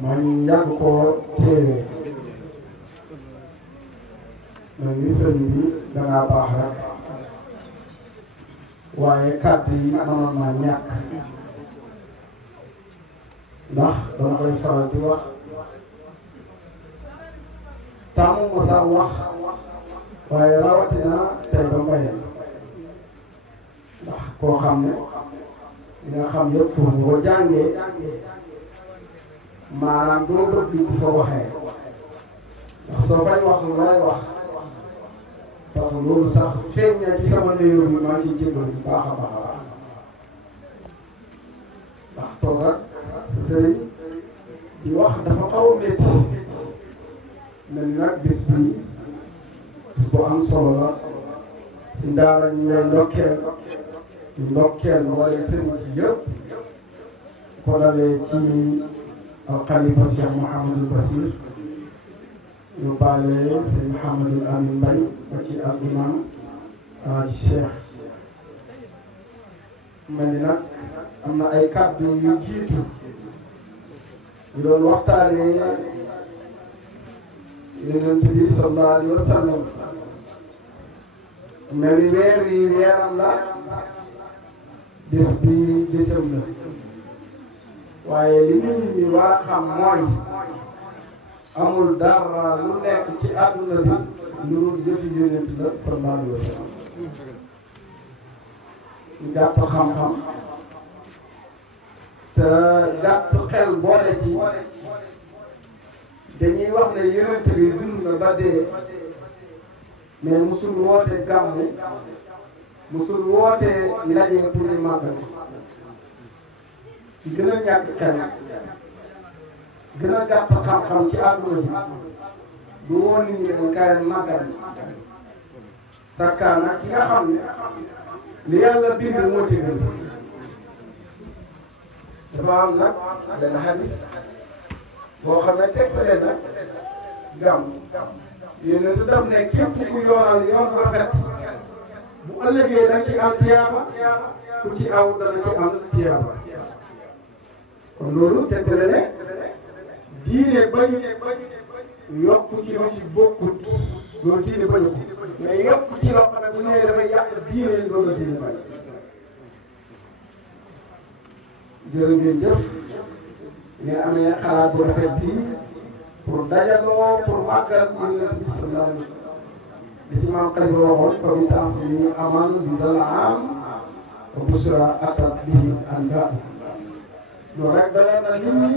ma ñu yàgg koo teewee mais ni sëriñ bi dangaa baax rek waaye kàddu yi mënoon naa ñàkk ndax dama koy faral di wax taamu ma sa wax waaye rawatina tey ba mbayee ndax koo xam ne li nga xam yëpp pour boo jàngee maanaam doo bëgg di fa waxee ndax soo bañ wax looy wax parce que loolu sax feeñ na ci sama néew bi maa ciy jégalu bu baax a baax a baax ndax toog ak sa sëriñ di wax dafa xaw a métti mel ni nag bis bii bis bu am solo la si ndaara ñu lay ndokkeel wala sëriñ si yëpp ko dalee ci alxalifa Cheikh Mouhamadul Basir ñu baale sëñ Mouhamadul Amin Mbaye ba ci al imam Cheikh mel ni nag am na ay kàddu yu jiitu ñu doon waxtaanee Yonent bi sallallahu alayhi wa sallam mel ni weer yi weeram la bis bi bisam la waaye li nit ñi war a xam mooy amul dara lu nekk ci àdduna bi lu dul jëfi Yonent la sallallahu alayhi wa sallam ñu gàtt xam-xam te gàtt xel boole ci dañuy wax ne Yonent bi dund na ba dee mais musul woote gàmmu musul woote ndaje pour ñu màggal ci gën a ñàkk xel gën a gàtt xam-xam ci àdduna bi du woon nit ñi dañ kaay màggal sakkaan nag ki nga xam ne li yàlla bind moo ci gën dafa am nag benn hadis boo xam ne tegtale na gàmm Yonent daf ne képp ku yoonal yoon rafet bu ëllëgee da nga ci am tiyaaba ku ci aw dana ci am tiyaaba kon loolu tegtale ne diine bañ yokk ci lu ci bokkut loolu diine bañu ko mais yokk ci loo xam ne bu ñëwee dafay yàq diine loolu diine bañ jërë ngeen jëf ngeen amee xalaat bu rafet bii pour dajaloo pour màggal Yonent bi sallallahu alayhi wa sallam li ci maam Xalifa waxoon fa bi tansimi aman bi dal am wa busra atat bihi anda loolu rek doyoon na nit ñi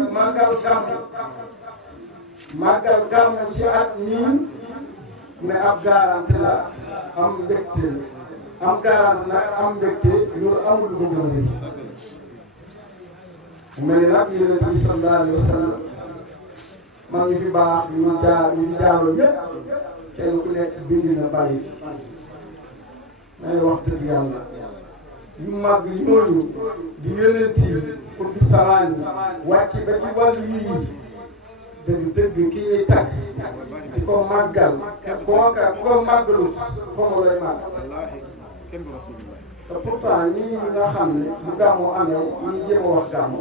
màggal gàmm ci at nii ne ab garanti la am mbégte am garanti nag am mbégte loolu amul lu ko gën a rëy mel ni nag Yonent bi sallallahu alayhi wa sallam maa ngi fi baax ñu jaaroo ñëpp kenn ku nekk bind na bàyyi may wax dëgg yàlla yu màgg ñooñu di Yonent yi pour bi salaan yi wàcc ba ci wàllu yii dëgg ki ñuy tàgg di ko màggal kooka ku ko màggalu xamoo lay màgg te pourtant ñii nga xam ne bu gàmmu amee ñi jéem a wax gàmmu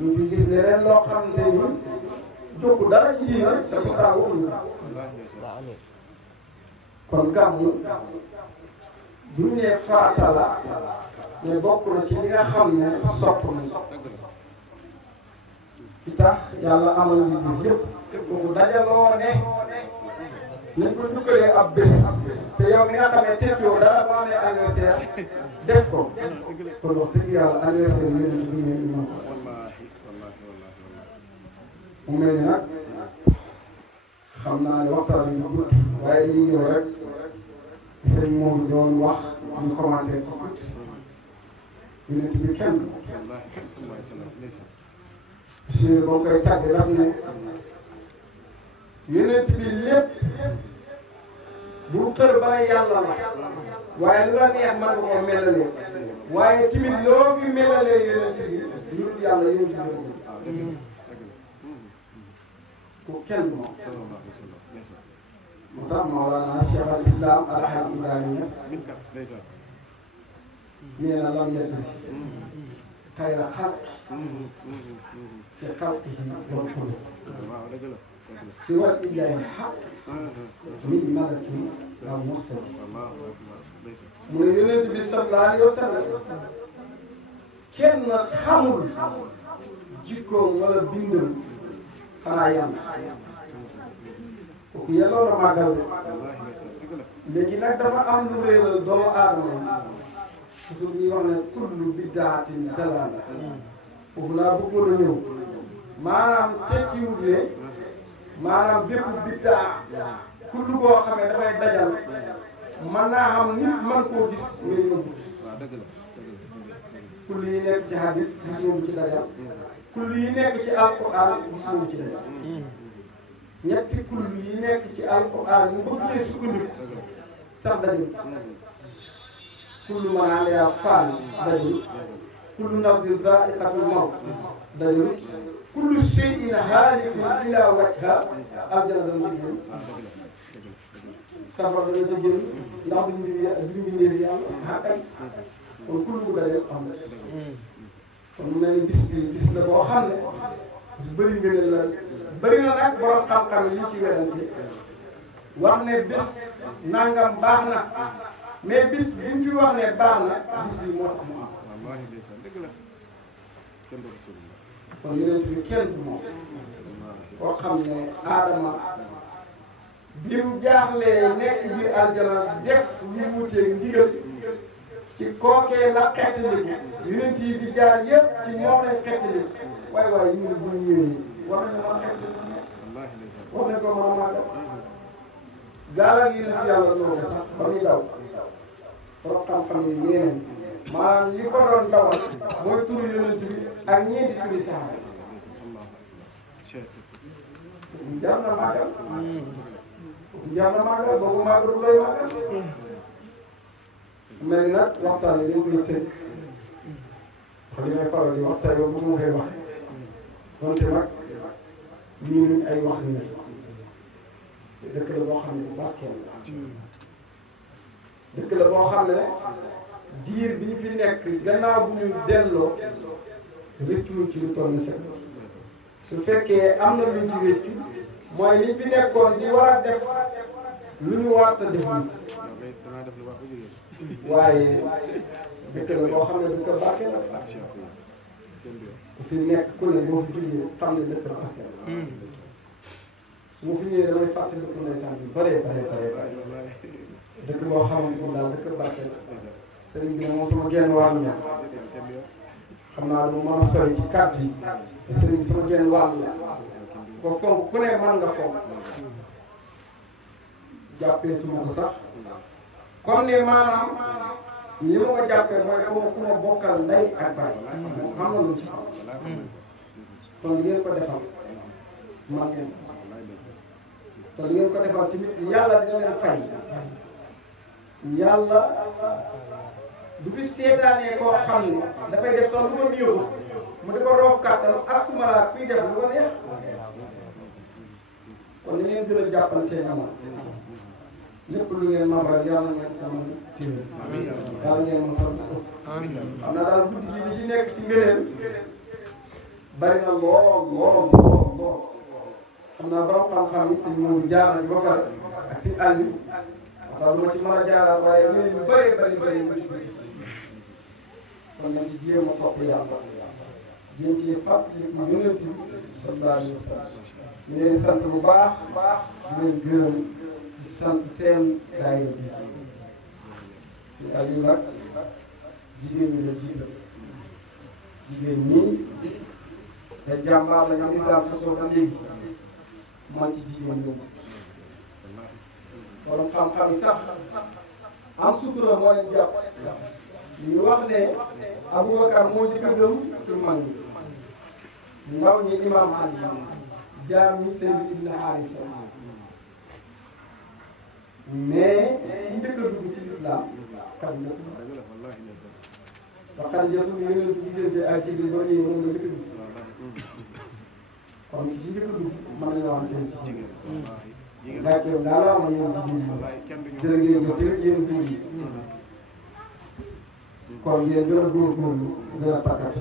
ñu fi gis leneen loo xamante ni jóg dara ci diine te pourtant waxuñu kon gàmmu bu ñu nee farata la mais bokk na ci li nga xam ne sopp nañ ci tax yàlla amal ñu yëpp kooku dajaloo ne nañ ko dukkalee ab bés te yow mi nga xam ne teg yow dara boo amee anniversaire def ko kon wax dëgg yàlla anniversaire yi ñu ne ñu mën ko mu mel ni nag xam naa ne waxtaan bi ñu gudd waaye dañuy ñëw rek sëñ moom doon wax ñu commentaire ci tuuti Yonent bi kenn si boo koy tàgg daf ne Yonent bi lépp bu kër bala yàlla la waaye lu la neex mën nga koo melalee waaye tamit loo fi melalee Yonent bi lu dul yàlla Yonent bi ko kenn moom moo tax Mawlana Cheikh al Islam Alhaji Ibrahima Niass nee na lam yadri xayra xalq fi xalqihi wal xuluq siwal illahi xaq min malakin aw mursal mu ne yonent bi sallallahu alayhi wa sallam kenn xamul jikkoom wala bindam xanaa yàlla kooku yelloo na màggal de léegi nag dafa am lu réeral doomu aadama yi toujours ñuy wax ne kullu biddaatin dalaala foofu laa bëggoon a ñëw maanaam tekkiwut ne maanaam bépp biddaa kullu boo xam ne dafay dajal mën naa xam nit mën koo gis muy yóbbut kullu yi nekk ci hadis gis moom ci dajal kullu yi nekk ci alquran gis moom ci dajal ñetti kullu yi nekk ci alquran ñu bëgg cee sukkandiku sax dajul kullu man alayha faan dajul kullu nafsin zaa'iqatul mawt dajul kullu shay'in haalikun illaa wajhahu aljana dana ci génn safara dana ci génn ndax duñ mbindeef yàlla xaqay kon kullu bu dajee am na kon mu mel ni bis bi bis la boo xam ne su bëri ngëneel la bëri na nag borom xam-xam yi ci werante wax ne bis nangam baax na mais bis bi ñu fi wax ne baax na bis bi moo tax mu am kon yeneen fi kenn du moom koo xam ne Adama bi mu jaaxlee nekk biir aljana def lu wuteeg ndigal ci kookee la xettaliku yonent yi di jaar yëpp ci moom lañ xettaliku waaye waaye ñu ne bu ñu ñëwee war nañu mën a xettaliku war nañ ko mën a màggal gaalal yonent yàlla loolu sax ba muy daw borom xam-xam yi ñeneen maanaam li ko doon dawal mooy turu yonent bi ak ñeenti turi saxaaba jar na màggal jar na màggal boobu màggal lay màggal mel ni nag waxtaan yi dañ koy tënk wax li may faral di waxtaan yow bu ma koy wax donte nag ñun ay wax ni dëkk la boo xam ne bu barkeel la dëkk la boo xam ne diir bi ñu fi nekk gannaaw bu ñu delloo rëccu ci lu toll ni set su fekkee am na luñ ci rëccu mooy liñ fi nekkoon di war a def lu ñu war a def waaye dëkk la boo xam ne dëkk barkeel la ku fi nekk ku ne boo fi jógee xam ne dëkk barkeel la su ma fi ñëwee damay fàttaliku ndeysaan bi bëree dëkk boo xamante ni daal dëkk barkeel la sëriñ bi ne moom sama genn wàll ña xam naa dama mën a sori ci kàddu yi te sëriñ bi sama genn wàll la ko fonk ku ne mën nga fonk jàppee tuma ko sax comme ni maanaam li ma ko jàppee mooy ku ma bokkal ndey ak baay moom am na lu ci xam kon li ngeen ko defal man ngeen te li ngeen ko defal tamit yàlla dina leen fay yàlla du fi seetaanee koo xam ne dafay def sax lu ko néew mu di ko roof kàttan asumalaat fii def lu ko neex kon ni ngeen gën a jàppantee amal lépp lu ngeen mabal yàlla ngeen amal téeméer yàlla ngeen mën sax xam naa daal guddi gi li ci nekk ci ngëneel bari na lool xam naa borom xam-xam yi sëñ moom jaar na ci ba pare ak sëñ Aliou waxtaan du ma ci mën a jaaraat waaye ngëneel yu bari yu ci guddi kon nañ ci jéem a topp yàlla jéem ci fàttali yonent bi sallallahu alayhi wa sallam ñu leen sant bu baax di leen gërëm di sant seen daayira bi si Aliou nag jigéen ñi la jiital jigéen ñi te jàmbaar la ñu islam sosoo ba léegi man ci jigéen ñi borom xam-xam yi sax am sutura moo leen jàpp ñu wax ne Aboubacar moo njëkk a gëm ci mag ñi ndaw ñi imam Ali jaam ñi Seydou Ibn Harisa mais ki njëkk a dugg ci lislaam Xadijatu ba Xadijatu bi yonent bi gisante ak Jibril ba ñëwee moom la njëkk a gis kon ki ci njëkk a dugg mën nañoo am tey ci jigéen gàcceem daal la am yéen jigéen ñi jërë ngeen jëf tamit yéen góor yi kon ngeen gën a góorgóorlu gën a takkatu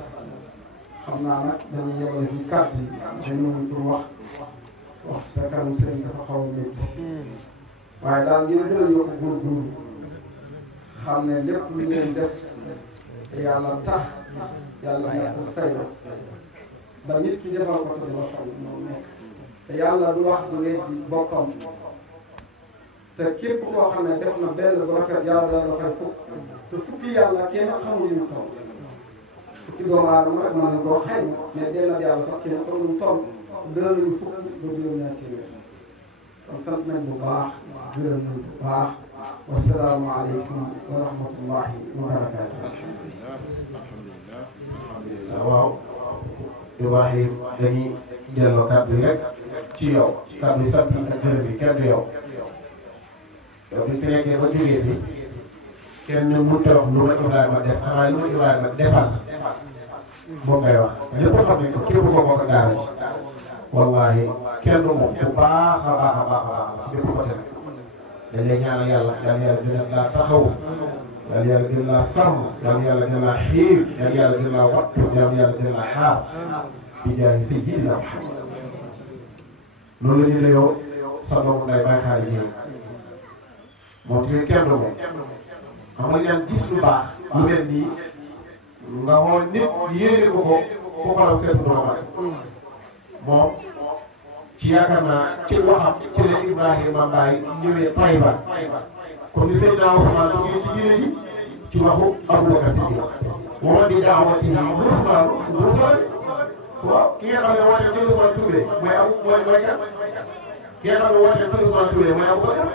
xam naa nag dañuy yebale fii carte yi dañu pour wax sa kanam sëriñ dafa xaw a métti waaye daal ngeen gën a yokk góorgóorlu xam ne lépp lu ngeen def te yàlla tax yàlla na ko fay ba nit ki defal ko te dina xam moom nekk te yàlla du wax du ngay ci boppam te képp koo xam ne def na benn bu rafet yàlla dana fay fukk te fukki yàlla kenn xamul ñu toll fukki doomu aadama rek mën nañ koo xëy mais benn yàlla sax kenn xamul ñu toll dana nañu fukk ba juróom-ñaar téeméer kon sant nañ bu baax gërëm nañ bu baax wasalaamaaleykum wa rahmatullahi wa barakaatu. alhamdulilah waaw Ibrahim dañuy delloo kàddu yi rek ci yow kàddu yi sant ak gërëm yi kenn du yow yow bi fi nekkee ba jógee fi kenn mënut a wax lu ma Ibrahima def xanaa lu ma Ibrahima defal moom ngay wax lépp xam ne ko képp ko bokk daara ci wallahi kenn du moom bu baax a baax a baax a baax ci bépp côté dañ lay ñaanal yàlla yàlla yàlla gën laa taxaw yàlla yàlla gën laa sàmm yàlla yàlla gën laa xiir yàlla yàlla gën laa wattu yàlla yàlla gën laa xaar di jaay sayyidina Muhammad loolu la ñu ne yow sa doomu nday bay xaar ji moom tamit kenn du moom xam nga ñaan gis lu baax lu mel nii nga xool nit yéene ko ko xalaat seetlu doomu moom ci yaakaar naa ci waxam ci la Ibrahima Mbaye ñëwee Taïba comme ni Seydina Ousmane duggee ci diine ji ci waxu Aboubacar Siddiq wa bi daawatihi Ousmane waaw ki nga xam ne woote ci Ousmane Touré mooy mooy kan ki nga xam ne woote ci Ousmane Touré mooy Aboubacar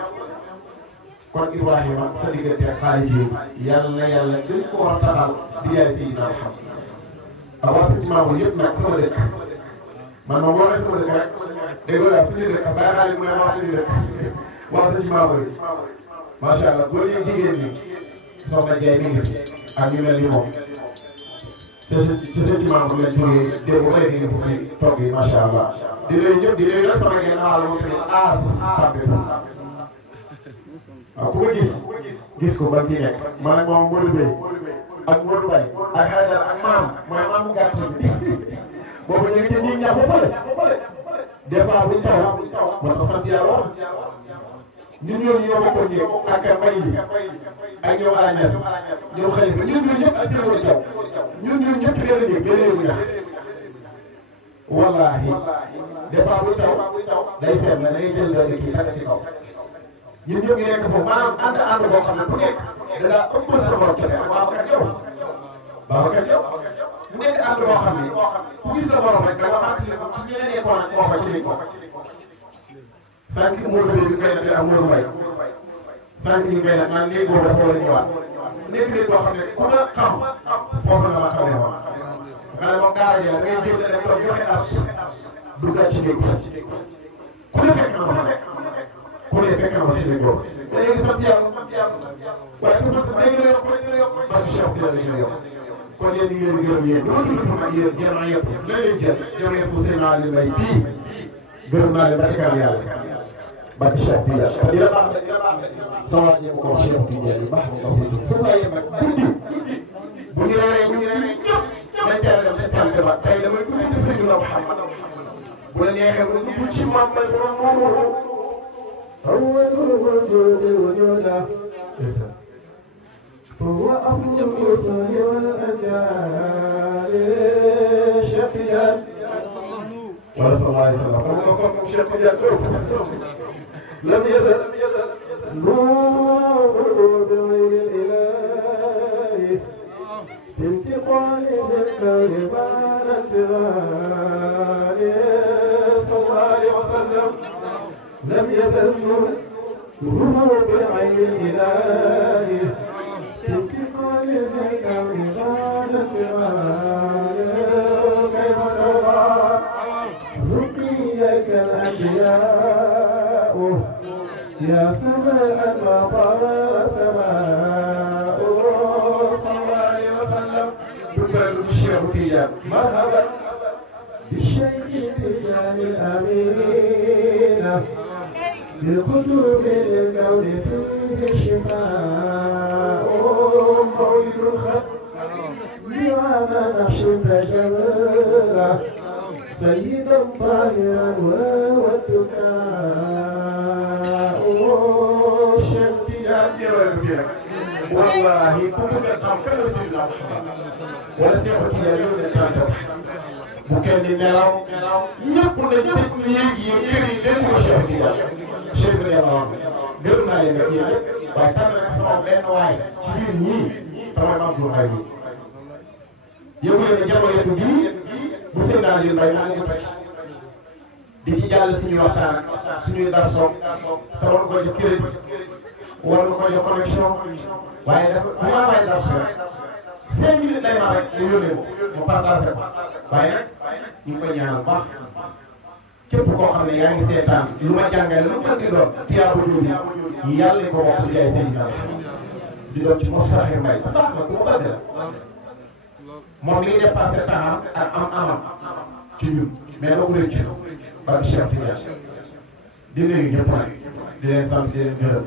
kon Ibrahima sa diggante ak xaalis yi yàlla yàlla gën ko war a taxal di yaay Seydina Muhammad waaw ci maamu yëpp nag sama dëkk man moom moo nekk sama dëkk rek dégg nga suñu dëkk bàyyi xaalis mu ne wax suñu dëkk wax sa ci maamu yi macha allah góor ñi jigéen ñi soxna Ndiaye mi ngi ak ñu mel ni moom ci maamu la jógee dégg nga léegi ñu fi toog yi macha allah di leen ñëpp di leen sama ngeen aal moom tamit aas tàmbe waaw ku ko gis ko ba ci nekk man ak moom Modou Bey ak Modou Baye ak Haydara ak maam mooy maamu gàtt bi boobu ñu ngi ci ñi ñaax ba pare des fois buñ taw moo tax sant yàlla ñun ñooñu ñoo bokkoon ñëw ak mbay yi ak ñoom Alañas ñoom Xalifa ñun ñooñu ñëpp ak seen wàllu taw ñun ñëpp benn néeg benn néegu ñax wallaahi des fois buñ taw day seet la da ngay jël benn kii takk ci kaw ñun ñëpp ñu nekk foofu maanaam ànd boo xam ne ku nekk da ngaa ëppal sa borom cofee ak Babacar Diaw mu nekk ànd boo xam ne ku gis sa borom rek da nga fàttali ko ci ñeneen nekkoon ak foofa ci lañ ko sànq Modou Bey bi koy defee ak Modou Mbaye sànq ñu koy def naan léegi boobu dafa war a ñëwaat nekk léegi boo xam ne ku ma xam foofu la ma xamee woon xanaa moom daara ji la ngay jël dem toog joxe as duggaat ci néeg ku ne fekk na ma fa nekk ku ne fekk na ma ci néeg boobu te léegi sant yàlla waaye te sant léegi la yokk sant Cheikh Tidiane la yokk kon yéen ñu ngi leen di gërëm yéen dama tudd ak yéen jéem a yëpp la leen jël jéem a yëpp seen Ali Mbaye bii gërëm naa leen ba ci kanam yàlla barke Cheikh Tidiane te dina baax sama jéem ko Cheikh Tidiane baax na ko fu la yem ak guddi bu ñu reeree ñëpp dañ teel a dem dañ teel a demaat tey damay dugg ci Seydina Muhammad bu la neexee nga dugg ci maam may borom moomu أول وجود وجوده هو أفضل الرسل والأجيال شقيا صلى الله عليه وسلم شقيا لم يزل نور بغير الإله في انتقال بالكون بعد انتقال صلى الله عليه وسلم لم يزل نور بعين الإله في انتقال بالكون بعد انتقال كيف ترى رقيك الأنبياء يا سماء ما طال سماء صلى الله عليه وسلم شكرا للشيخ تيجان مرحبا بالشيخ تيجان الأمين للكتب الكون فيه الشفاء مولد الخط بما نحشو تجلى سيدا طاهرا والتكاء شمتي والله كنت أتذكر سيدنا محمد ولا سيحكي يوم الثالث bu kenn di nelaw ñëpp nañ tëj néeg yi kër yi leen ko Cheikh Tidiane Cheikh bi yàlla wax gërëm naa leen ak yéen yëpp waaye tànn nag sama benn waay ci biir ñii tamay mam du xay yi yëgu leen jamono yetu bii bu seen daal yu mbay maa ngi ko di ci jàll suñuy waxtaan suñuy darso te war ko jox crédit war ko jox connexion waaye dafa bu ma fay darso rek 5 minutes lay ma rek ñu yónnee ko mu partagé ko waaye nag ñu ngi koy ñaanal baax képp koo xam ne yaa ngi seetaan lu ma jàngale lu ma di doon tiyaabo jooju yàlla ko bokk ci ay seen di doon ci Moustapha Mbaye baax na ku ma bëgg la moom mi ngi dépassé temps ak amam ci ñun mais doo ko rëcc barke Cheikh Tidiane di nuyu ñëpp nag di leen sant di leen gërëm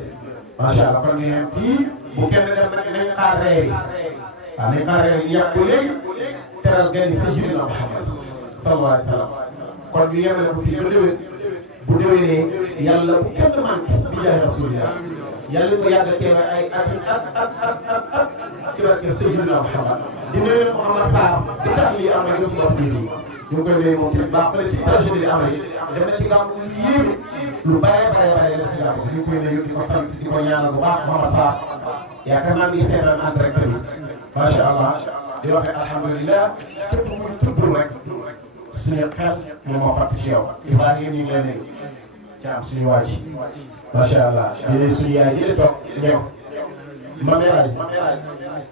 macha allah kon ñu ngi fii bu kenn dem nag nañ xaar reer yi waaw nañ xaar reer yi yàggu léegi teral gan yi Sayyidina Muhammad sallallahu alayhi wa sallam kon ñu yemale ko fii ba déwén bu déwénee yàlla bu kenn manqué bi jaay rasulillah yàlla ko yàgg a teewe ay at ci barke Sayyidina Muhammad di nuyu Mouhamad Sarr di tax lii am na yëpp wax bii nii ñu ngi koy nuyu moom tamit baax fële ci États-Unis yi am yi dem na ci gàmm lu yéeme lu bare def ci gàmm ñu ngi koy nuyu di ko sant di ko ñaanal bu baax Mouhamad Sarr yaakaar naa ngi seetaan en direct bi macha allah di wax alhamdulilah képp ku ñu tudd rek suñu xel moom moo fàtt ci yow Ibrahima ñu ngi lay nuyu ci am suñu waaj macha allah di suñu yaay yi di toog ñëw Mame El Hadj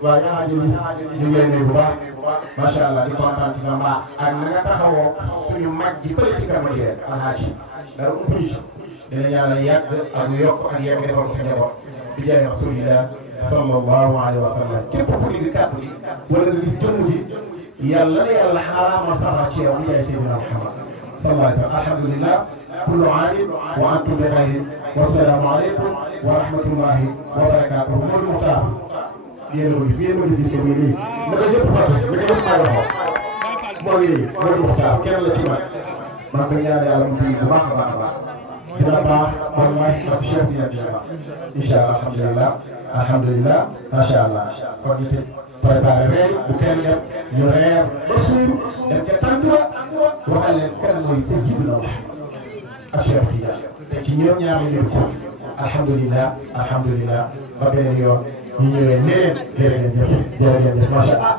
waaw ñaa ñu ngi lay nuyu bu baax macha allah di kontaan ci nga mbaax ak na nga taxawoo suñu mag ji fële ci kàmm yéen alhaaji dara ump ñu dina yàlla yàgg ak yokk ak yegg defal ko sa njaboot bi jaay rasulillah sallallahu alayhi wa sallam képp ku dégg kàddu gi wala nga gis jëmm ji yàlla na yàlla xaraama saxal ci yow bi jaay Seydina Muhammad sallallahu alayhi wa sallam alhamdulillah kullu aamin wa antum bi xayrin wassalaamu aleykum wa rahmatullahi wa barakatuhu Modou Mokhtar yéen a ngi fi yéen a ngi si seen nii naka ñëpp fàtte naka ñëpp maa ngi xool moo ngi Modou Mokhtar kenn la ci man maa ngi koy ñaan yàlla mu fi bu baax a baax a baax dina baax wallahi ak Cheikh dina baax incha allah alhamdulilah macha allah kon ñu tëj préparé reer bu kenn dem ñu reer ba suur dem ca tànt ba waxal leen kan mooy Sayyidina Muhammad ak Cheikh Tidiane te ci ñoom ñaar ñu ko alhamdulilah ba beneen yoon ñu ñëwee nee leen jërë ngeen jëf macha allah